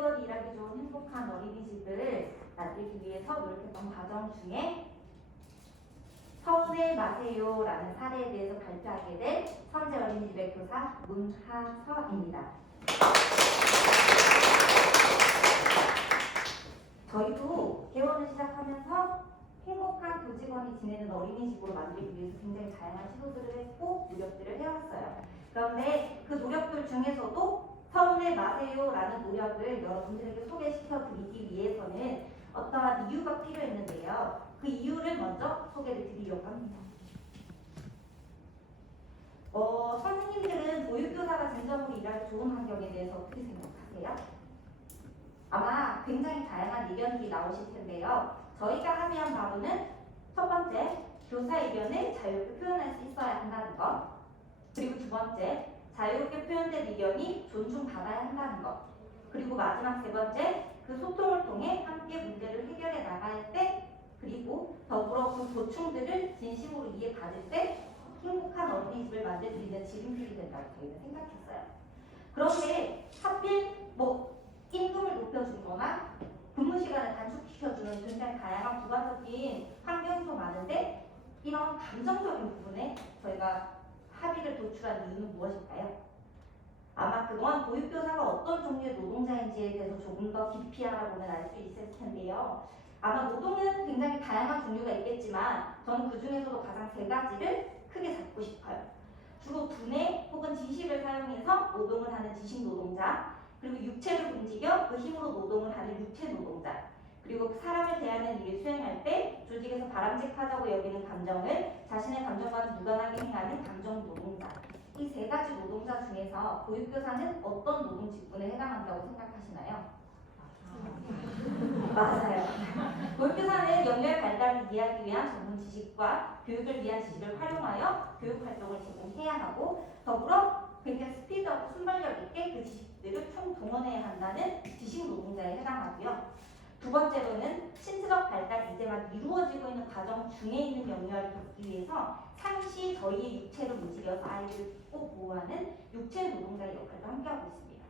도제건 일하기 좋은 행복한 어린이집을 만들기 위해서 노력했던 과정 중에 서운해 마세요 라는 사례에 대해서 발표하게 된 선재 어린이집의 교사 문하서입니다. 저희도 개원을 시작하면서 행복한 교직원이 지내는 어린이집으로 만들기 위해서 굉장히 다양한 시도들을 했고 노력들을 해왔어요. 그런데 그 노력들 중에서도 서운해 마세요 라는 노력을 여러분들에게 소개시켜 드리기 위해서는 어떠한 이유가 필요했는데요. 그 이유를 먼저 소개를 드리려고 합니다. 선생님들은 보육교사가 진정으로 일하기 좋은 환경에 대해서 어떻게 생각하세요? 아마 굉장히 다양한 의견이 나오실 텐데요. 저희가 합의한 바로는 첫 번째, 교사 의견을 자유롭게 표현할 수 있어야 한다는 것. 그리고 두 번째, 자유롭게 표현된 의견이 존중받아야 한다는 것. 그리고 마지막 세 번째, 그 소통을 통해 함께 문제를 해결해 나갈 때, 그리고 더불어 그 고충들을 진심으로 이해받을 때 행복한 어린이집을 만들 수 있는 지름길이 된다고 저희는 생각했어요. 그런데 하필 임금을 높여주거나 근무 시간을 단축시켜주는 굉장히 다양한 부가적인 환경도 많은데 이런 감정적인 부분에 저희가 합의를 도출한 이유는 무엇일까요? 아마 그동안 보육교사가 어떤 종류의 노동자인지에 대해서 조금 더 깊이 알아보면 알 수 있을 텐데요. 아마 노동은 굉장히 다양한 종류가 있겠지만 저는 그 중에서도 가장 세 가지를 크게 잡고 싶어요. 주로 두뇌 혹은 지식을 사용해서 노동을 하는 지식 노동자, 그리고 육체를 움직여 그 힘으로 노동을 하는 육체 노동자, 그리고 사람을 대하는 일을 수행할 때 조직에서 바람직하다고 여기는 감정을 자신의 감정과는 무관하게 행하는 감정 노동자. 이 세 가지 노동자 중에서 보육교사는 어떤 노동 직군에 해당한다고 생각하시나요? 맞아요. 보육교사는 연령 발달을 이해하기 위한 전문 지식과 교육을 위한 지식을 활용하여 교육 활동을 제공해야 하고 더불어 굉장히 스피드하고 순발력 있게 그 지식들을 총동원해야 한다는 지식 노동자에 해당하고요. 두 번째로는 신체적 발달이 이제 막 이루어지고 있는 과정 중에 있는 영유아를 돕기 위해서 상시 저희의 육체를 움직여서 아이들을 꼭 보호하는 육체 노동자의 역할도 함께하고 있습니다.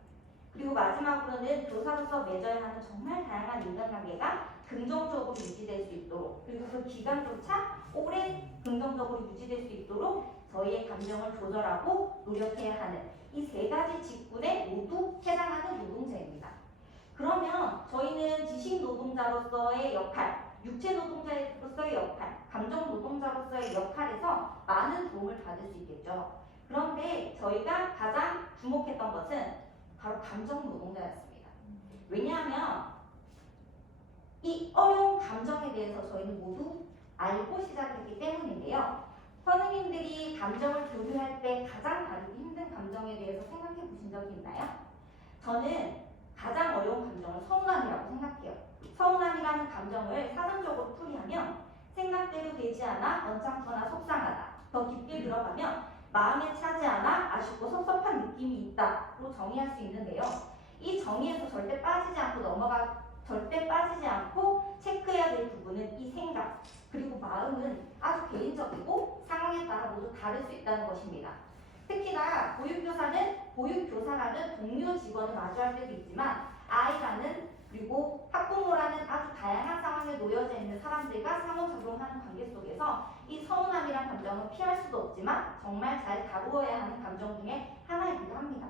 그리고 마지막으로는 교사로서 맺어야 하는 정말 다양한 인간관계가 긍정적으로 유지될 수 있도록 그리고 그 기간조차 오래 긍정적으로 유지될 수 있도록 저희의 감정을 조절하고 노력해야 하는 이 세 가지 직군에 모두 해당하는 노동자입니다. 그러면 저희는 지식 노동자로서의 역할, 육체 노동자로서의 역할, 감정 노동자로서의 역할에서 많은 도움을 받을 수 있겠죠. 그런데 저희가 가장 주목했던 것은 바로 감정 노동자였습니다. 왜냐하면 이 어려운 감정에 대해서 저희는 모두 알고 시작했기 때문인데요. 선생님들이 감정을 교류할 때 가장 다루기 힘든 감정에 대해서 생각해 보신 적이 있나요? 저는 가장 어려운 감정은 서운함이라고 생각해요. 서운함이라는 감정을 사전적으로 풀이하면 생각대로 되지 않아 언짢거나 속상하다. 더 깊게 들어가면 마음에 차지 않아 아쉽고 섭섭한 느낌이 있다로 정의할 수 있는데요. 이 정의에서 절대 빠지지 않고 체크해야 될 부분은 이 생각 그리고 마음은 아주 개인적이고 상황에 따라 모두 다를 수 있다는 것입니다. 특히나 보육교사라는 동료 직원을 마주할 때도 있지만 아이라는 그리고 학부모라는 아주 다양한 상황에 놓여져 있는 사람들과 상호작용하는 관계 속에서 이 서운함이란 감정은 피할 수도 없지만 정말 잘 다루어야 하는 감정 중에 하나이기도 합니다.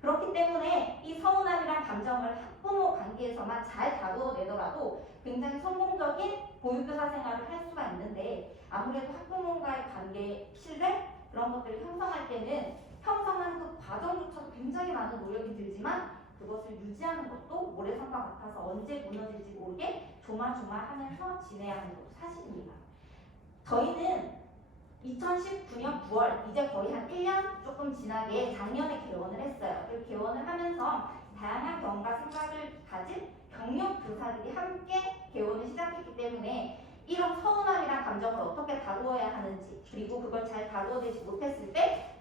그렇기 때문에 이 서운함이란 감정을 학부모 관계에서만 잘 다루어내더라도 굉장히 성공적인 보육교사 생활을 할 수가 있는데 아무래도 학부모와의 관계, 신뢰 그런 것들을 형성할 때는 형성하는 그 과정조차도 굉장히 많은 노력이 들지만 그것을 유지하는 것도 모래성과 같아서 언제 무너질지 모르게 조마조마하면서 지내야 하는 것도 사실입니다. 저희는 2019년 9월 이제 거의 한 1년 조금 지나게 작년에 개원을 했어요. 그 개원을 하면서 다양한 경험과 생각을 가진 경력 교사들이 함께 개원을 시작했기 때문에 이런 서운함이란 감정을 어떻게 다루어야 하는지 그리고 그걸 잘 다루어내지 못했을 때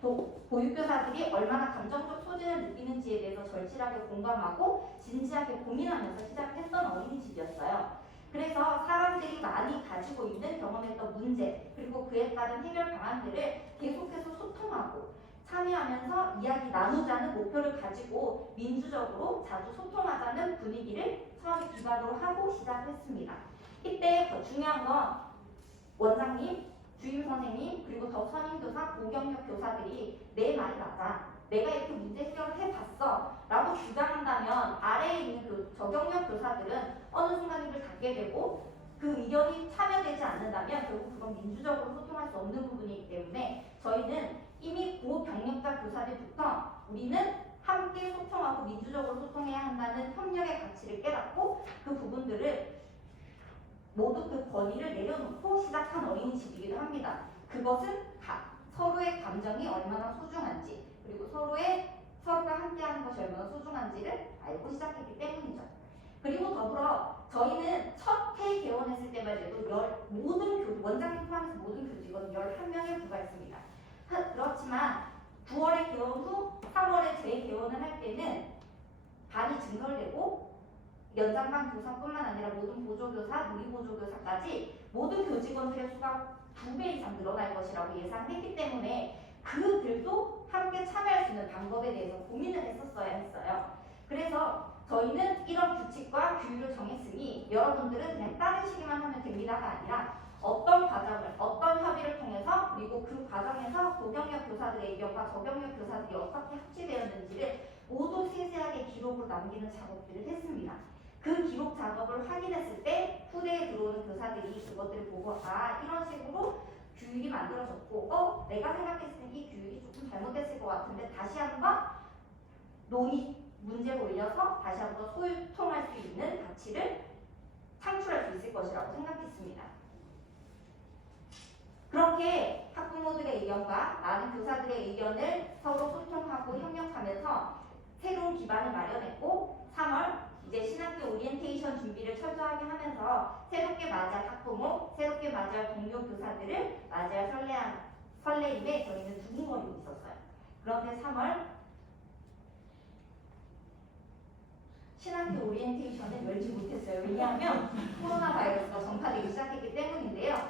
보육교사들이 얼마나 감정적 소진을 느끼는지에 대해서 절실하게 공감하고 진지하게 고민하면서 시작했던 어린이집이었어요. 그래서 사람들이 많이 가지고 있는 경험했던 문제 그리고 그에 따른 해결 방안들을 계속해서 소통하고 참여하면서 이야기 나누자는 목표를 가지고 민주적으로 자주 소통하자는 분위기를 처음에 기반으로 하고 시작했습니다. 이때 더 중요한 건 원장님, 주임 선생님, 그리고 더 선임교사, 고경력 교사들이 내 말이 맞아. 내가 이렇게 문제 해결을 해봤어. 라고 주장한다면 아래에 있는 저경력 교사들은 어느 순간 입을 닫게 되고 그 의견이 참여되지 않는다면 결국 그건 민주적으로 소통할 수 없는 부분이기 때문에 저희는 이미 고경력자 교사들부터 우리는 함께 소통하고 민주적으로 소통해야 한다는 협력의 가치를 깨닫고 그 부분들을 모두 그 권위를 내려놓고 시작한 어린이집이기도 합니다. 그것은 서로의 감정이 얼마나 소중한지 그리고 서로가 함께하는 것이 얼마나 소중한지를 알고 시작했기 때문이죠. 그리고 더불어 저희는 첫 해 개원했을 때만 해도 원장님 포함해서 모든 교직원 11명에 불과했습니다. 그렇지만 9월에 개원 후 3월에 재개원을 할 때는 반이 증설되고 연장반 교사뿐만 아니라 모든 보조교사, 누리보조교사까지 모든 교직원들의 수가 2배 이상 늘어날 것이라고 예상했기 때문에 그들도 함께 참여할 수 있는 방법에 대해서 고민을 했었어야 했어요. 그래서 저희는 이런 규칙과 규율을 정했으니 여러분들은 그냥 따르시기만 하면 됩니다가 아니라 어떤 과정을, 어떤 협의를 통해서 그리고 그 과정에서 고경력 교사들의 의견과 저경력 교사들이 어떻게 합치되었는지를 모두 세세하게 기록으로 남기는 작업들을 했습니다. 그 기록 작업을 확인했을 때 후대에 들어오는 교사들이 그것들을 보고 이런 식으로 규율이 만들어졌고 내가 생각했을 때 이 규율이 조금 잘못됐을 것 같은데 다시 한번 문제를 올려서 다시 한번 소통할 수 있는 가치를 창출할 수 있을 것이라고 생각했습니다. 그렇게 학부모들의 의견과 많은 교사들의 의견을 서로 소통하고 협력하면서 새로운 기반을 마련했고 3월 이제 신학교 오리엔테이션 준비를 철저하게 하면서 새롭게 맞이할 학부모, 새롭게 맞이할 동료 교사들을 맞이할 설레임에 저희는 두근거리고 있었어요. 그런데 3월 신학교 오리엔테이션을 열지 못했어요. 왜냐하면 코로나 바이러스가 전파되기 시작했기 때문인데요.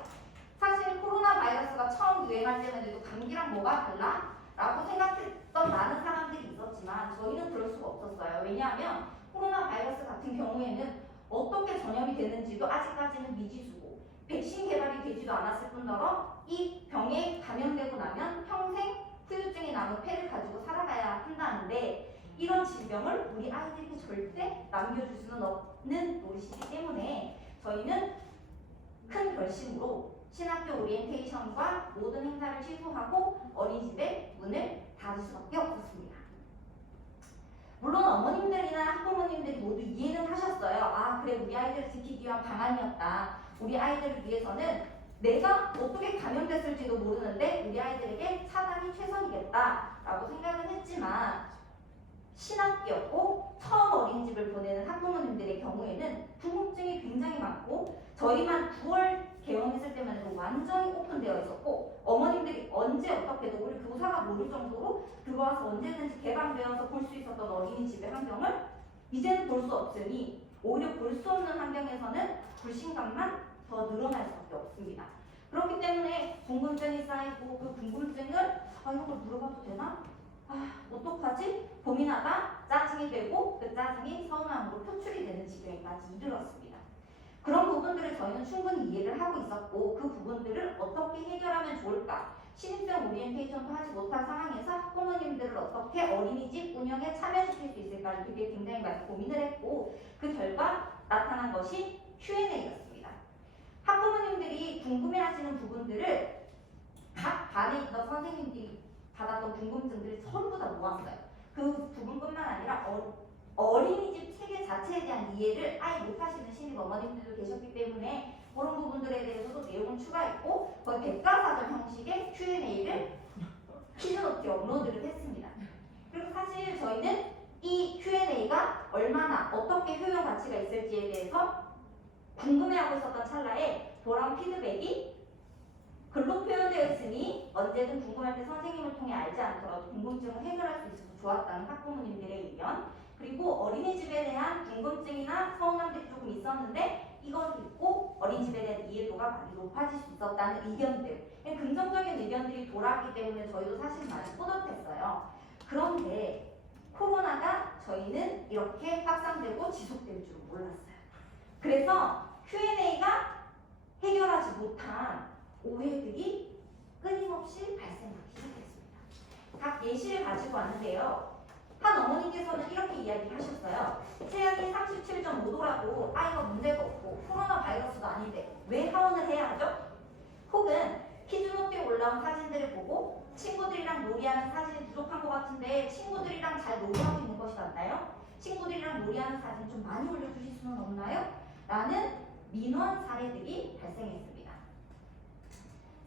사실 코로나 바이러스가 처음 유행할 때만 해도 감기랑 뭐가 달라? 라고 생각했던 많은 사람들이 있었지만 저희는 그럴 수가 없었어요. 왜냐하면 코로나 바이러스 같은 경우에는 어떻게 전염이 되는지도 아직까지는 미지수고 백신 개발이 되지도 않았을 뿐더러 이 병에 감염되고 나면 평생 후유증이 남은 폐를 가지고 살아가야 한다는데 이런 질병을 우리 아이들에게 절대 남겨줄 수는 없는 노릇이기 때문에 저희는 큰 결심으로 신학교 오리엔테이션과 모든 행사를 취소하고 어린이집의 문을 닫을 수밖에 없었습니다. 물론 어머님들이나 학부모님들이 모두 이해는 하셨어요. 그래 우리 아이들을 지키기 위한 방안이었다. 우리 아이들을 위해서는 내가 어떻게 감염됐을지도 모르는데 우리 아이들에게 차단이 최선이겠다라고 생각은 했지만 신학기였고 처음 어린이집을 보내는 학부모님들의 경우에는 궁금증이 굉장히 많고 저희만 9월 개원했을 때만 해도 완전히 오픈되어 있었고 어머님들이 언제 어떻게 우리 교사가 모를 정도로 들어와서 언제든지 개방되어서 볼 수 있었던 어린이집의 환경을 이제는 볼 수 없으니 오히려 볼 수 없는 환경에서는 불신감만 더 늘어날 수밖에 없습니다. 그렇기 때문에 궁금증이 쌓이고 그 궁금증을 이런 걸 물어봐도 되나? 어떡하지? 고민하다 짜증이 되고 그 짜증이 서운함으로 표출이 되는 지경까지 이르렀습니다. 그런 부분들을 저희는 충분히 이해를 하고 있었고 그 부분들을 어떻게 해결하면 좋을까? 신입생 오리엔테이션도 하지 못한 상황에서 학부모님들을 어떻게 어린이집 운영에 참여시킬 수 있을까를 되게 굉장히 많이 고민을 했고 그 결과 나타난 것이 Q&A였습니다. 학부모님들이 궁금해하시는 부분들을 각 반에 있던 선생님들이 받았던 궁금증들을 전부 다 모았어요. 그 부분뿐만 아니라 어린이집 체계 자체에 대한 이해를 아예 못하시는 신입 어머님들도 계셨기 때문에 그런 부분들에 대해서도 내용을 추가했고 거의 백과사전 형식의 Q&A를 퀴즈노트에 업로드를 했습니다. 그리고 사실 저희는 이 Q&A가 얼마나 어떻게 효용 가치가 있을지에 대해서 궁금해하고 있었던 찰나에 돌아온 피드백이 글로 표현되어 있으니 언제든 궁금할 때 선생님을 통해 알지 않더라도 궁금증을 해결할 수 있어서 좋았다는 학부모님들의 의견, 그리고 어린이집에 대한 궁금증이나 서운함들이 조금 있었는데 이걸 듣고 어린이집에 대한 이해도가 많이 높아질 수 있었다는 의견들, 긍정적인 의견들이 돌아왔기 때문에 저희도 사실 많이 뿌듯했어요. 그런데 코로나가 저희는 이렇게 확산되고 지속되고 그래서 Q&A가 해결하지 못한 오해들이 끊임없이 발생하기 시작했습니다. 각 예시를 가지고 왔는데요. 한 어머니께서는 이렇게 이야기하셨어요. 체온이 37.5도라고 아이가 문제가 없고 코로나 바이러스도 아닌데 왜 하원을 해야 하죠? 혹은 키즈노트에 올라온 사진들을 보고 친구들이랑 놀이하는 사진이 부족한 것 같은데 친구들이랑 잘 놀이하고 있는 것이 맞나요? 친구들이랑 놀이하는 사진 좀 많이 올려주실 수는 없나요? 라는 민원 사례들이 발생했습니다.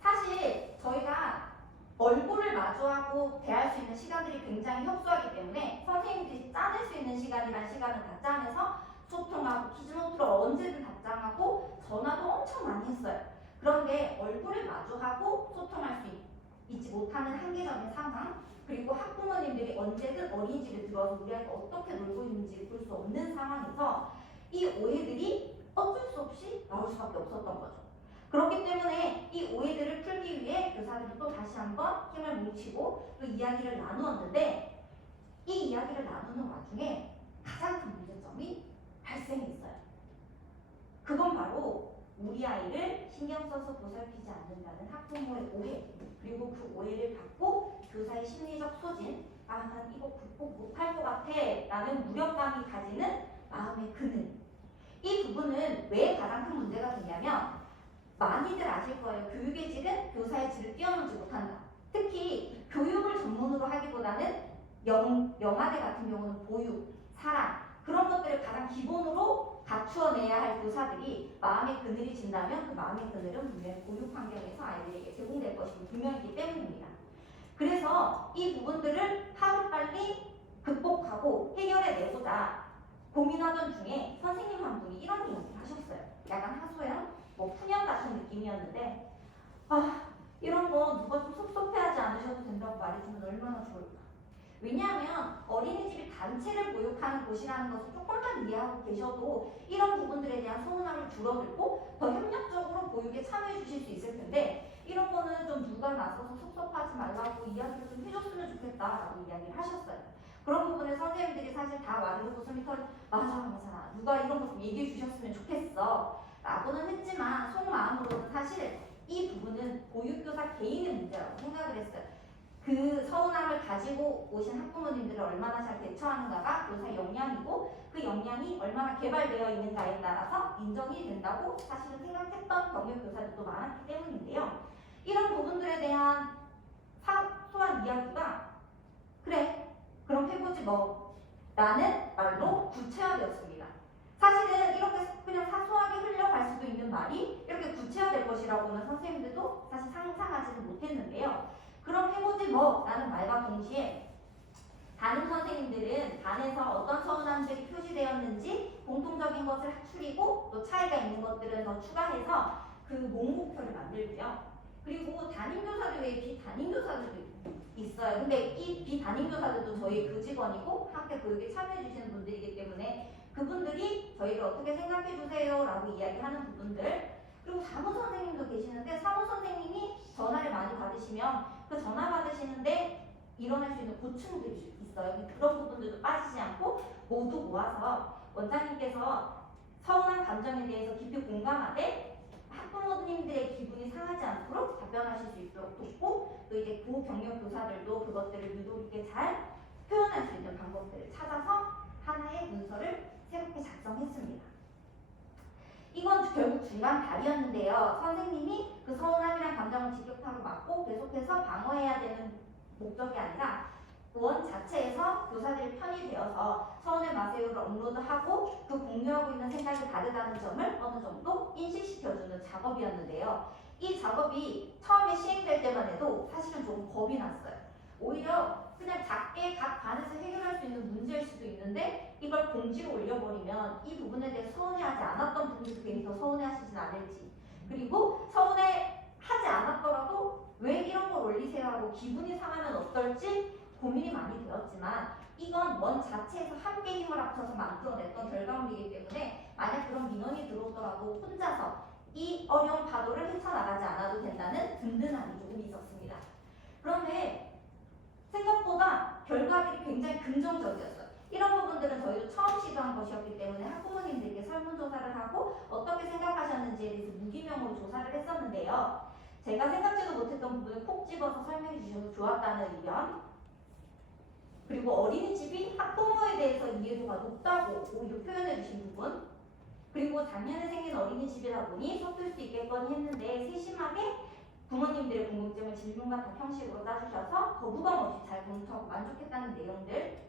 사실 저희가 얼굴을 마주하고 대할 수 있는 시간들이 굉장히 협소하기 때문에 선생님들이 짜낼 수 있는 시간이란 시간을 다 짜내서 소통하고 키즈노트로 언제든 답장하고 전화도 엄청 많이 했어요. 그런데 얼굴을 마주하고 소통할 수 있지 못하는 한계적인 상황, 그리고 학부모님들이 언제든 어린이집에 들어와서 우리 아이가 어떻게 놀고 있는지 볼 수 없는 상황에서 이 오해들이 어쩔 수 없이 나올 수밖에 없었던 거죠. 그렇기 때문에 이 오해들을 풀기 위해 교사들이 또 다시 한번 힘을 뭉치고 또 이야기를 나누었는데, 이 이야기를 나누는 와중에 가장 큰 문제점이 발생했어요. 그건 바로 우리 아이를 신경 써서 보살피지 않는다는 학부모의 오해, 그리고 그 오해를 받고 교사의 심리적 소진, 아, 난 이거 극복 못할 것 같아 라는 무력감이 가지는 마음의 그늘. 이 부분은 왜 가장 큰 문제가 되냐면, 많이들 아실 거예요. 교육의 질은 교사의 질을 뛰어넘지 못한다. 특히 교육을 전문으로 하기보다는 영아대 같은 경우는 보육, 사랑, 그런 것들을 가장 기본으로 갖추어내야 할 교사들이 마음의 그늘이 진다면 그 마음의 그늘은 분명히 보육 환경에서 아이들에게 제공될 것이 분명하기 때문입니다. 그래서 이 부분들을 하루빨리 극복하고 해결해내고자 고민하던 중에 선생님 한 분이 이런 이야기를 하셨어요. 약간 하소연, 푸념 같은 느낌이었는데, 아, 이런 거 누가 좀 섭섭해하지 않으셔도 된다고 말해주면 얼마나 좋을까. 왜냐하면 어린이집이 단체를 보육하는 곳이라는 것을 조금만 이해하고 계셔도 이런 부분들에 대한 서운함을 줄어들고 더 협력적으로 보육에 참여해 주실 수 있을 텐데, 이런 거는 좀 누가 나서서 섭섭하지 말라고 이야기를 좀 해줬으면 좋겠다라고 이야기를 하셨어요. 그런 부분에 선생님들이 사실 다 와르르 웃음이 터져, 맞아, 누가 이런 거 좀 얘기해 주셨으면 좋겠어 라고는 했지만 속마음으로는 사실 이 부분은 보육교사 개인의 문제라고 생각을 했어요. 그 서운함을 가지고 오신 학부모님들을 얼마나 잘 대처하는가가 교사 역량이고, 그 역량이 얼마나 개발되어 있는가에 따라서 인정이 된다고 사실은 생각했던 경력교사들도 많았기 때문인데요. 이런 부분들에 대한 사소한 이야기가 그래, 그럼 해보지 뭐 라는 말로 구체화되었습니다. 사실은 이렇게 그냥 사소하게 흘러갈 수도 있는 말이 이렇게 구체화될 것이라고는 선생님들도 사실 상상하지는 못했는데요. 그럼 해보지 뭐 라는 말과 동시에 다른 선생님들은 반에서 어떤 서운함들이 표시되었는지 공통적인 것을 추리고 또 차이가 있는 것들은 더 추가해서 그 목록표를 만들고요. 그리고 담임교사들 외에 비담임교사들도 있어요. 근데 이 비담임교사들도 저희 교직원이고 학교 교육에 참여해 주시는 분들이기 때문에 그분들이 저희를 어떻게 생각해 주세요 라고 이야기하는 부분들, 그리고 사무선생님도 계시는데 사무선생님이 전화를 많이 받으시면 그 전화 받으시는데 일어날 수 있는 고충들이 있어요. 그런 부분들도 빠지지 않고 모두 모아서 원장님께서 서운한 감정에 대해서 깊이 공감하되 학부모님들의 기분이 상하지 않도록 답변하실 수 있도록 돕고, 또 이제 고경력 교사들도 그것들을 유도 있게 잘 표현할 수 있는 방법들을 찾아서 하나의 문서를 새롭게 작성했습니다. 이건 결국 중간 다리였는데요. 선생님이 그 서운함이란 감정을 직격타로 막고 계속해서 방어해야 되는 목적이 아니라 원 자체에서 교사들이 편이 되어서 서운의 마세요를 업로드하고 그 공유하고 있는 생각이 다르다는 점을 어느 정도 인식시켜주는 작업이었는데요. 이 작업이 처음에 시행될 때만 해도 사실은 조금 겁이 났어요. 오히려 그냥 작게 각 반에서 해결할 수 있는 문제일 수도 있는데 이걸 공지로 올려버리면 이 부분에 대해 서운해하지 않았던 분들도 괜히 더 서운해하시진 않을지, 그리고 서운해하지 않았더라도 왜 이런 걸 올리세요 하고 기분이 상하면 어떨지 고민이 많이 되었지만, 이건 원 자체에서 함께 힘을 합쳐서 만들어냈던 결과물이기 때문에 만약 그런 민원이 들어오더라도 혼자서 이 어려운 파도를 헤쳐나가지 않아도 된다는 든든함이 조금 있었습니다. 그런데 생각보다 결과들이 굉장히 긍정적이었어요. 이런 부분들은 저희도 처음 시도한 것이었기 때문에 학부모님들께 설문조사를 하고 하고 어떻게 생각하셨는지에 대해서 무기명으로 조사를 했었는데요. 제가 생각지도 못했던 부분을 콕 집어서 설명해 주셔서 좋았다는 의견, 그리고 어린이집이 학부모에 대해서 이해도가 높다고 오히려 표현해 주신 부분, 그리고 작년에 생긴 어린이집이다 보니 섞일 수 있겠거니 했는데 세심하게 부모님들의 궁금증을 질문과 답 형식으로 짜주셔서 거부감 없이 잘 검토하고 만족했다는 내용들,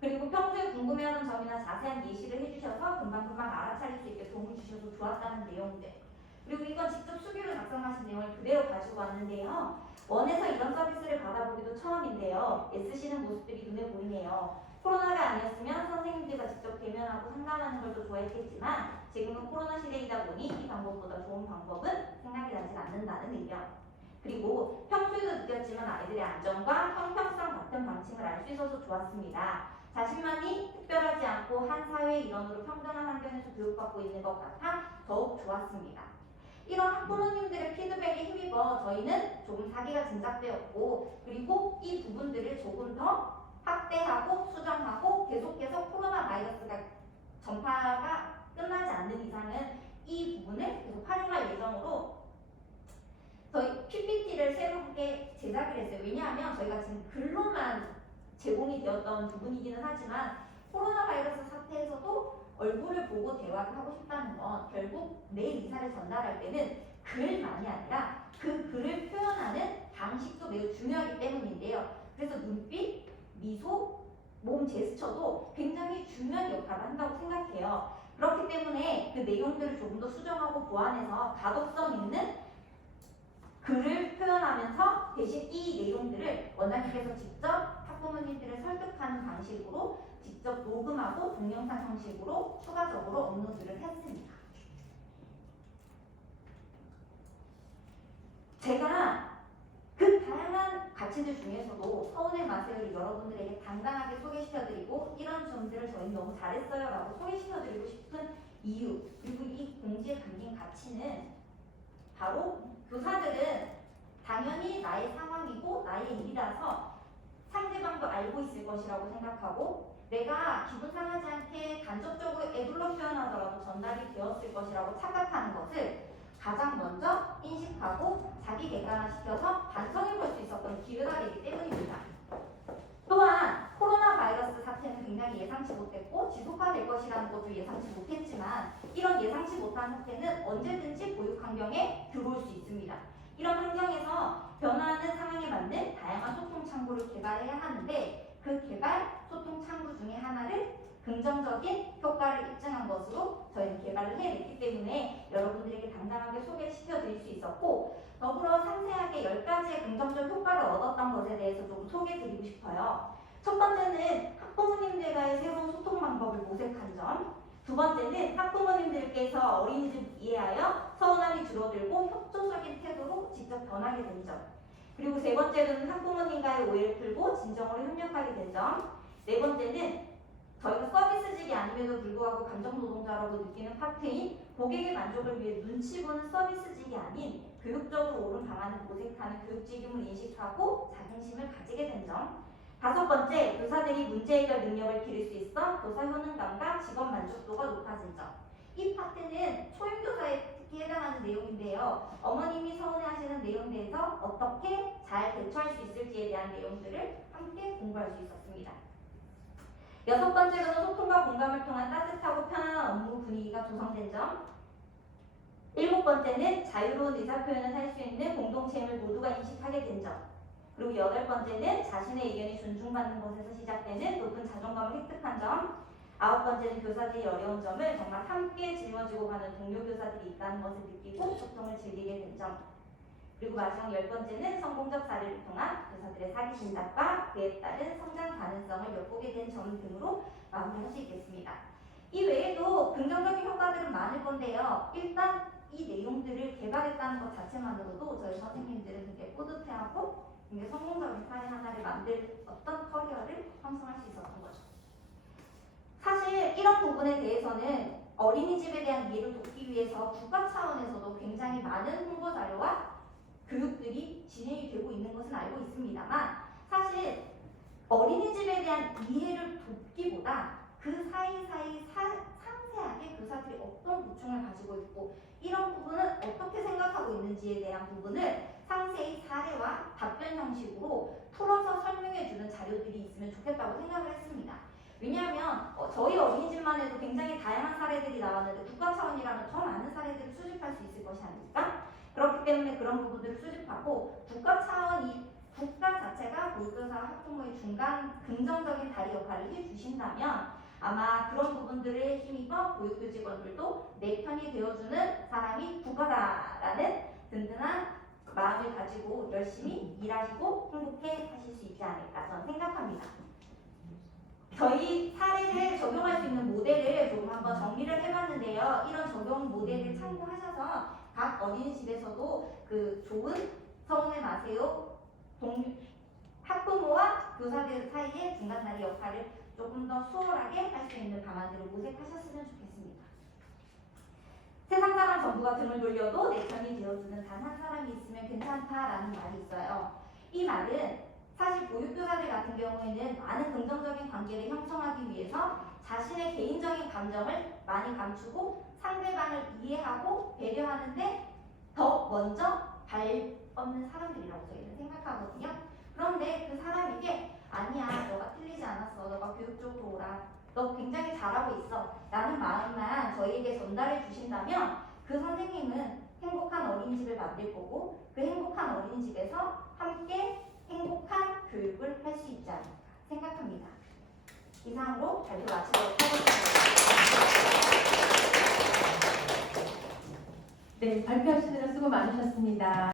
그리고 평소에 궁금해하는 점이나 자세한 예시를 해주셔서 금방금방 알아차릴 수 있게 도움을 주셔서 좋았다는 내용들, 그리고 이건 직접 수기로 작성하신 내용을 그대로 가지고 왔는데요. 원에서 이런 서비스를 받아보기도 처음인데요. 애쓰시는 모습들이 눈에 보이네요. 코로나가 아니었으면 선생님들과 직접 대면하고 상담하는 걸 더 좋아했겠지만 지금은 코로나 시대이다 보니 이 방법보다 좋은 방법은 생각이 나질 않는다는 의견, 그리고 평소에도 느꼈지만 아이들의 안전과 형평성 같은 방침을 알 수 있어서 좋았습니다. 자신만이 특별하지 않고 한 사회의 일원으로 평등한 환경에서 교육받고 있는 것 같아 더욱 좋았습니다. 이런 학부모님들의 피드백에 힘입어 저희는 조금 사기가 진작되었고, 그리고 이 부분들을 조금 더 확대하고 수정하고 계속해서 코로나 바이러스가 전파가 끝나지 않는 이상은 이 부분을 계속 활용할 예정으로 저희 PPT를 새롭게 제작을 했어요. 왜냐하면 저희가 지금 글로만 제공이 되었던 부분이기는 하지만 코로나 바이러스 사태에서도 얼굴을 보고 대화를 하고 싶다는 건 결국 내 의사를 전달할 때는 글만이 아니라 그 글을 표현하는 방식도 매우 중요하기 때문인데요. 그래서 눈빛, 미소, 몸 제스처도 굉장히 중요한 역할을 한다고 생각해요. 그렇기 때문에 그 내용들을 조금 더 수정하고 보완해서 가독성 있는 글을 표현하면서 대신 이 내용들을 원장님께서 직접 학부모님들을 설득하는 방식으로 직접 녹음하고 동영상 형식으로 추가적으로 업로드를 했습니다. 제가 그 다양한 가치들 중에서도 서울의 마세요를 여러분들에게 당당하게 소개시켜드리고 이런 점들을 저희 너무 잘했어요 라고 소개시켜드리고 싶은 이유, 그리고 이 공지에 담긴 가치는 바로 교사들은 당연히 나의 상황이고 나의 일이라서 상대방도 알고 있을 것이라고 생각하고 내가 기분 상하지 않게 간접적으로 애둘러 표현하더라도 전달이 되었을 것이라고 착각하는 것을 가장 먼저 인식하고 자기 객관화시켜서 반성해 볼 수 있었던 기회가 되기 때문입니다. 또한 코로나 바이러스 사태는 굉장히 예상치 못했고 지속화될 것이라는 것도 예상치 못했지만 이런 예상치 못한 사태는 언제든지 보육 환경에 들어올 수 있습니다. 이런 환경에서 변화하는 상황에 맞는 다양한 소통 창구를 개발해야 하는데 그 개발 소통 창구 중에 하나를 긍정적인 효과를 입증한 것으로 저희는 개발을 해냈기 때문에 여러분들에게 당당하게 소개시켜 드릴 수 있었고, 더불어 상세하게 10가지의 긍정적 효과를 얻었던 것에 대해서 좀 소개해 드리고 싶어요. 첫 번째는 학부모님들과의 새로운 소통 방법을 모색한 점, 두 번째는 학부모님들께서 어린이집을 이해하여 서운함이 줄어들고 협조적인 태도로 직접 변하게 된 점, 그리고 세 번째는 학부모님과의 오해를 풀고 진정으로 협력하게 된 점, 네 번째는 저희가 서비스직이 아님에도 불구하고 감정노동자라고 느끼는 파트인 고객의 만족을 위해 눈치 보는 서비스직이 아닌 교육적으로 옳은 방안을 모색하는 교육직임을 인식하고 자긍심을 가지게 된 점, 다섯 번째, 교사들이 문제 해결 능력을 기를 수 있어 교사 효능감과 직업 만족도가 높아진 점. 이 파트는 초임교사에 특히 해당하는 내용인데요. 어머님이 서운해하시는 내용에 대해서 어떻게 잘 대처할 수 있을지에 대한 내용들을 함께 공부할 수 있었습니다. 여섯 번째로는 소통과 공감을 통한 따뜻하고 편안한 업무 분위기가 조성된 점. 일곱 번째는 자유로운 의사표현을 할 수 있는 공동체임을 모두가 인식하게 된 점. 그리고 여덟 번째는 자신의 의견이 존중받는 곳에서 시작되는 높은 자존감을 획득한 점. 아홉 번째는 교사들이 어려운 점을 정말 함께 짊어지고 가는 동료 교사들이 있다는 것을 느끼고 소통을 즐기게 된 점. 그리고 마지막 열 번째는 성공적 사례를 통한 교사들의 사기 진작과 그에 따른 성장 가능성을 엿보게 된 점 등으로 마무리할 수 있겠습니다. 이 외에도 긍정적인 효과들은 많을 건데요. 일단 이 내용들을 개발했다는 것 자체만으로도 저희 선생님들은 굉장히 뿌듯해하고 굉장히 성공적인 사례 하나를 만들 어떤 커리어를 형성할 수 있었던 거죠. 사실 이런 부분에 대해서는 어린이집에 대한 이해를 돕기 위해서 국가 차원에서도 굉장히 많은 홍보 자료와 교육들이 진행이 되고 있는 것은 알고 있습니다만, 사실 어린이집에 대한 이해를 돕기보다 그 사이사이 상세하게 교사들이 어떤 고충을 가지고 있고 이런 부분은 어떻게 생각하고 있는지에 대한 부분을 상세히 사례와 답변 형식으로 풀어서 설명해주는 자료들이 있으면 좋겠다고 생각을 했습니다. 왜냐하면 저희 어린이집만 해도 굉장히 다양한 사례들이 나왔는데 국가 차원이라면 더 많은 사례들을 수집할 수 있을 것이 아닙니까? 그렇기 때문에 그런 부분들을 수집하고 국가 자체가 보육교사 학부모의 중간 긍정적인 다리 역할을 해주신다면 아마 그런 부분들에 힘입어 보육교 직원들도 내 편이 되어주는 사람이 국가다라는 든든한 마음을 가지고 열심히 일하시고 행복해 하실 수 있지 않을까 저는 생각합니다. 저희 사례를 적용할 수 있는 모델을 조금 한번 정리를 해봤는데요. 이런 적용 모델을 참고하셔서 각 어린이집에서도 그 좋은 서운해 마세요 학부모와 교사들 사이의 중간다리 역할을 조금 더 수월하게 할 수 있는 방안들을 모색하셨으면 좋겠습니다. 세상 사람 전부가 등을 돌려도 내 편이 되어주는 단 한 사람이 있으면 괜찮다라는 말이 있어요. 이 말은 사실 보육교사들 같은 경우에는 많은 긍정적인 관계를 형성하기 위해서 자신의 개인적인 감정을 많이 감추고 상대방을 이해하고 배려하는데 더 먼저 밟는 사람들이라고 저희는 생각하거든요. 그런데 그 사람에게 아니야, 너가 틀리지 않았어, 너가 교육 쪽으로 오라, 너 굉장히 잘하고 있어 라는 마음만 저희에게 전달해 주신다면 그 선생님은 행복한 어린이집을 만들 거고 그 행복한 어린이집에서 함께 행복한 교육을 할 수 있지 않을까 생각합니다. 이상으로 발표 마치도록 하겠습니다. 네, 발표하시느라 수고 많으셨습니다.